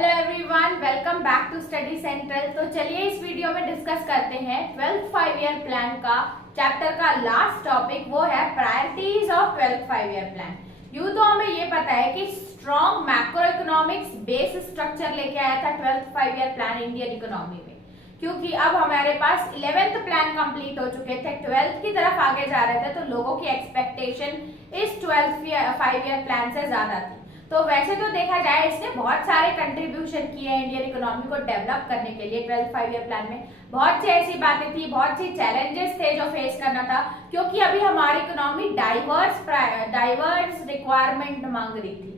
Hello everyone, welcome back to study central. तो चलिए इस वीडियो में डिस्कस करते हैं 12th 5 ईयर प्लान का चैप्टर का लास्ट टॉपिक, वो है priorities of 12th 5 year plan. यूं तो हमें ये पता है कि strong macro economics base structure लेके आया था 12th 5 year plan Indian economy में, क्योंकि अब हमारे पास 11th प्लान कंप्लीट हो चुके थे, 12th की तरफ आगे जा रहे थे, तो लोगों की एक्सपेक्टेशन इस 12th 5 ईयर प्लान से ज्यादा थी। तो वैसे तो देखा जाए इसने बहुत सारे कंट्रीब्यूशन किए हैं इंडियन इकोनॉमी को डेवलप करने के लिए। 12th 5 ईयर प्लान में बहुत सी ऐसी बातें थी, बहुत सी चैलेंजेस थे जो फेस करना था, क्योंकि अभी हमारी इकोनॉमी डाइवर्स रिक्वायरमेंट मांग रही थी।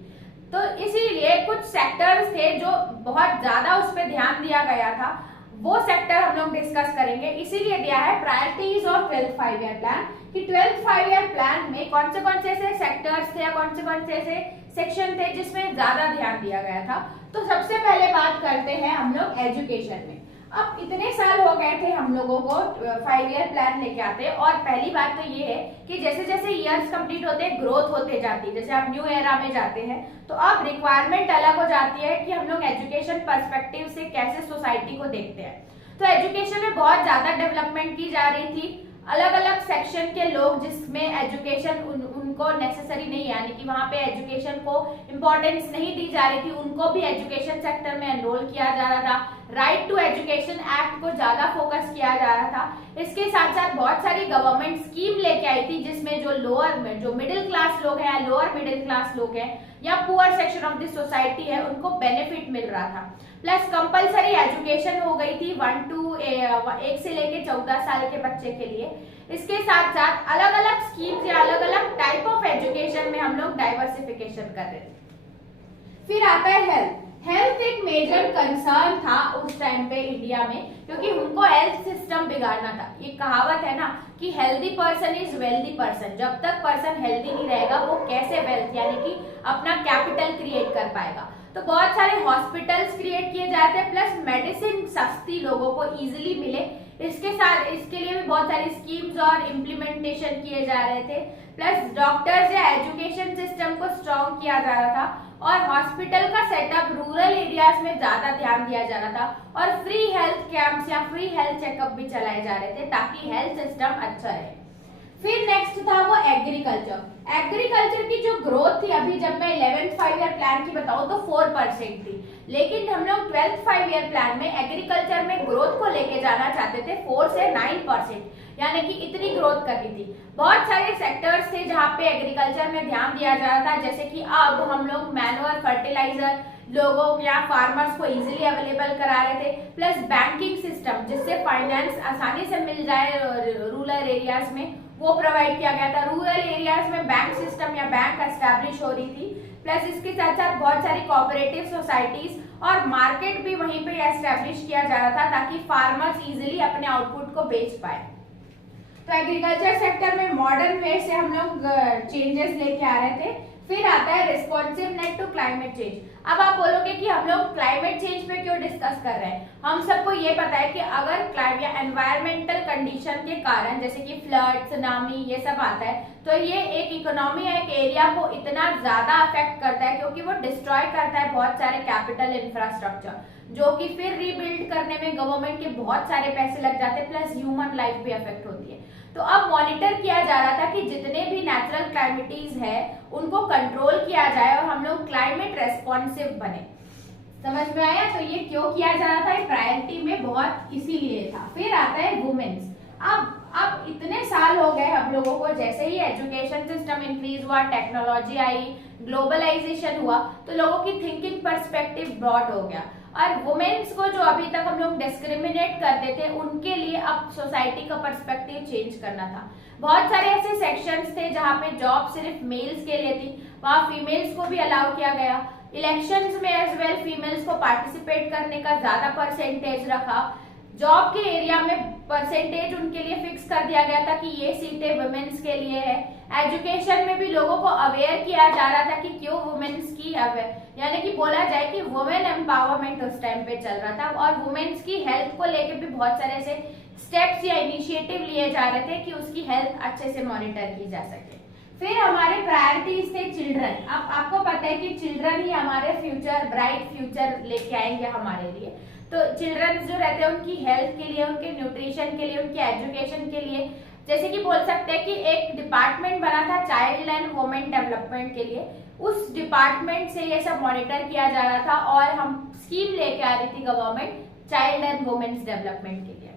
तो इसीलिए कुछ सेक्टर्स थे जो बहुत ज्यादा उस पर ध्यान दिया गया था, वो सेक्टर हम लोग डिस्कस करेंगे। इसीलिए दिया है priorities of 12th 5 year plan कि 12th 5 ईयर प्लान में कौन से ऐसे सेक्टर्स थे या कौन से ऐसे सेक्शन थे जिसमें ज्यादा ध्यान दिया गया था। तो सबसे पहले बात करते हैं हम लोग एजुकेशन में। अब इतने साल हो गए थे हम लोगों को 5 ईयर प्लान लेके आते, और पहली बात तो ये है कि जैसे जैसे ईयर्स कंप्लीट होते हैं ग्रोथ होते जाती है। जैसे आप न्यू एरा में जाते हैं तो अब रिक्वायरमेंट अलग हो जाती है कि हम लोग एजुकेशन पर्सपेक्टिव से कैसे सोसाइटी को देखते हैं। तो एजुकेशन में बहुत ज्यादा डेवलपमेंट की जा रही थी। अलग अलग सेक्शन के लोग जिसमें एजुकेशन उनको नेसेसरी नहीं, यानी कि वहां पे एजुकेशन को इम्पोर्टेंस नहीं दी जा रही थी, उनको भी एजुकेशन सेक्टर में एनरोल किया जा रहा था। राइट टू एजुकेशन एक्ट को ज्यादा फोकस किया जा रहा था। इसके साथ साथ बहुत सारी गवर्नमेंट स्कीम लेके आई थी जिसमें जो मिडिल क्लास लोग हैं, लोअर मिडिल क्लास लोग हैं या poor section of the society है, उनको बेनिफिट मिल रहा था। प्लस कंपलसरी एजुकेशन हो गई थी 1 से लेके 14 साल के बच्चे के लिए। इसके साथ साथ अलग अलग स्कीम्स या अलग अलग टाइप ऑफ एजुकेशन में हम लोग डाइवर्सिफिकेशन कर रहे थे। फिर आता है हेल्थ। हेल्थ एक मेजर कंसर्न था उस टाइम पे इंडिया में, क्योंकि उनको हेल्थ सिस्टम बिगाड़ना था। ये कहावत है ना कि healthy person is wealthy person. जब तक पर्सन हेल्दी नहीं रहेगा वो कैसे वेल्थ यानी कि अपना कैपिटल क्रिएट कर पाएगा। तो बहुत सारे हॉस्पिटल्स क्रिएट किए जाते हैं, प्लस मेडिसिन सस्ती लोगों को इजीली मिले, इसके लिए भी बहुत सारी स्कीम्स और इम्प्लीमेंटेशन किए जा रहे थे। प्लस डॉक्टर्स या एजुकेशन सिस्टम को स्ट्रॉन्ग किया जा रहा था, और हॉस्पिटल का सेटअप रूरल एरियाज में ज्यादा ध्यान दिया जा रहा था, और फ्री हेल्थ कैंप्स या फ्री हेल्थ चेकअप भी चलाए जा रहे थे ताकि हेल्थ सिस्टम अच्छा रहे। फिर नेक्स्ट था वो एग्रीकल्चर। एग्रीकल्चर की जो ग्रोथ थी, अभी जब मैं 11th 5 ईयर प्लान की बताऊं तो 4% थी, लेकिन हम लोग 12th 5 ईयर प्लान में एग्रीकल्चर में ग्रोथ को लेके जाना चाहते थे 4 से 9%, यानी कि इतनी ग्रोथ करनी थी। बहुत सारे सेक्टर्स थे जहाँ पे एग्रीकल्चर में ध्यान दिया जा रहा था, जैसे कि अब हम लोग मैनुअल फर्टिलाइजर लोगों या फार्मर्स को इजीली अवेलेबल करा रहे थे, प्लस बैंकिंग सिस्टम जिससे फाइनेंस आसानी से मिल जाए रूरल एरियाज में, वो प्रोवाइड किया गया था। रूरल एरियाज में बैंक सिस्टम या बैंक एस्टैब्लिश हो रही थी। प्लस इसके साथ साथ बहुत सारी कोऑपरेटिव सोसाइटीज और मार्केट भी वहीं पे एस्टैब्लिश किया जा रहा था ताकि फार्मर्स इजीली अपने आउटपुट को बेच पाए। तो एग्रीकल्चर सेक्टर में मॉडर्न वे से हम लोग चेंजेस लेके आ रहे थे। फिर आता है रिस्पॉन्सिवनेस टू क्लाइमेट चेंज। अब आप बोलोगे कि हम लोग क्लाइमेट चेंज पे क्यों डिस्कस कर रहे हैं। हम सबको ये पता है कि अगर क्लाइमेट या एनवायरमेंटल कंडीशन के कारण जैसे कि फ्लड, सुनामी ये सब आता है, तो ये एक इकोनॉमी या एक एरिया को इतना ज्यादा अफेक्ट करता है क्योंकि वो डिस्ट्रॉय करता है बहुत सारे कैपिटल इंफ्रास्ट्रक्चर, जो कि फिर रीबिल्ड करने में गवर्नमेंट के बहुत सारे पैसे लग जाते हैं, प्लस ह्यूमन लाइफ भी अफेक्ट होती है। तो अब मॉनिटर किया जा रहा था कि जितने भी नेचुरल क्लाइमिटीज है उनको कंट्रोल किया जाए और हम लोग क्लाइमेट रेस्पॉन्सिव बने। समझ में आया? तो ये क्यों किया जा रहा था, ये प्रायोरिटी में बहुत इसीलिए था। फिर आता है वुमेन्स। अब इतने साल हो गए हम लोगों को, जैसे ही एजुकेशन सिस्टम इंक्रीज हुआ, टेक्नोलॉजी आई, ग्लोबलाइजेशन हुआ, तो लोगों की थिंकिंग पर्सपेक्टिव ब्रॉड हो गया, और वुमेन्स को जो अभी तक हम लोग डिस्क्रिमिनेट करते थे उनके लिए अब सोसाइटी का पर्सपेक्टिव चेंज करना था। बहुत सारे ऐसे सेक्शंस थे जहाँ पे जॉब सिर्फ मेल्स के लिए थी, वहाँ फीमेल्स को भी अलाउ किया गया। इलेक्शंस में एज वेल फीमेल्स को पार्टिसिपेट करने का ज्यादा परसेंटेज रखा। जॉब के एरिया में परसेंटेज उनके लिए फिक्स कर दिया गया था कि ये सीटें वुमेन्स के लिए है। एजुकेशन में भी लोगों को अवेयर किया जा रहा था कि क्यों वुमेन्स की यानी कि बोला जाए कि वुमेन एम्पावरमेंट उस टाइम पे चल रहा था, और वुमेन्स की हेल्थ को लेकर भी बहुत सारे ऐसे स्टेप्स या इनिशिएटिव लिए जा रहे थे कि उसकी हेल्थ अच्छे से मॉनिटर की जा सके। फिर हमारे प्रायोरिटीज थे चिल्ड्रन। अब आपको पता है कि चिल्ड्रन ही हमारे फ्यूचर, ब्राइट फ्यूचर लेके आएंगे हमारे लिए। तो चिल्ड्रन जो रहते हैं उनकी हेल्थ के लिए, उनके न्यूट्रिशन के लिए, उनके एजुकेशन के लिए, जैसे कि बोल सकते हैं कि एक डिपार्टमेंट बना था चाइल्ड एंड वुमेन डेवलपमेंट के लिए। उस डिपार्टमेंट से ये सब मॉनिटर किया जा रहा था और हम स्कीम लेके आ रही थी government child and women's development के लिए।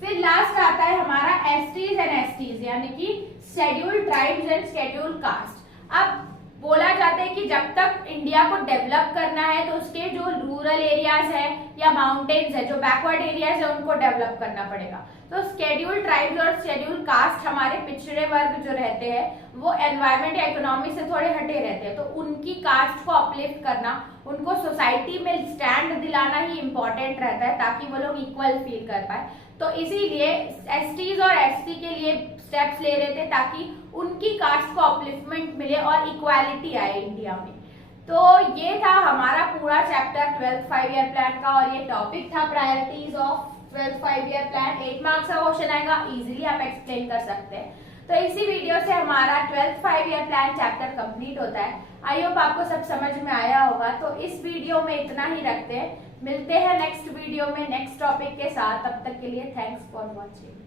फिर लास्ट आता है हमारा एसटीज एंड एसटीज, यानी कि scheduled tribes and scheduled caste. अब बोला जाता है कि जब तक इंडिया को डेवलप करना है तो उसके जो रूरल एरियाज है या माउंटेन्स है, जो बैकवर्ड एरियाज है, उनको डेवलप करना पड़ेगा। तो शेड्यूल्ड ट्राइब्स और शेड्यूल्ड कास्ट हमारे पिछड़े वर्ग जो रहते हैं वो एनवायरमेंट या इकोनॉमी से थोड़े हटे रहते हैं, तो उनकी कास्ट को अपलिफ्ट करना, उनको सोसाइटी में स्टैंड दिलाना ही इम्पोर्टेंट रहता है ताकि वो लोग इक्वल फील कर पाए। तो इसीलिए एसटीज और एसटी के लिए स्टेप्स ले रहे थे ताकि उनकी कास्ट को अपलिफ्टमेंट मिले और इक्वालिटी आए इंडिया में। तो ये था हमारा पूरा चैप्टर 12th 5 ईयर प्लान का, और ये टॉपिक था priorities of 12th 5 year plan. 8 marks का क्वेश्चन आएगा, इजीली आप एक्सप्लेन कर सकते हैं। तो इसी वीडियो से हमारा 12th 5 year plan chapter complete होता है। आई होप आपको सब समझ में आया होगा। तो इस वीडियो में इतना ही रखते हैं, मिलते हैं नेक्स्ट वीडियो में नेक्स्ट टॉपिक के साथ। तब तक के लिए थैंक्स फॉर वॉचिंग।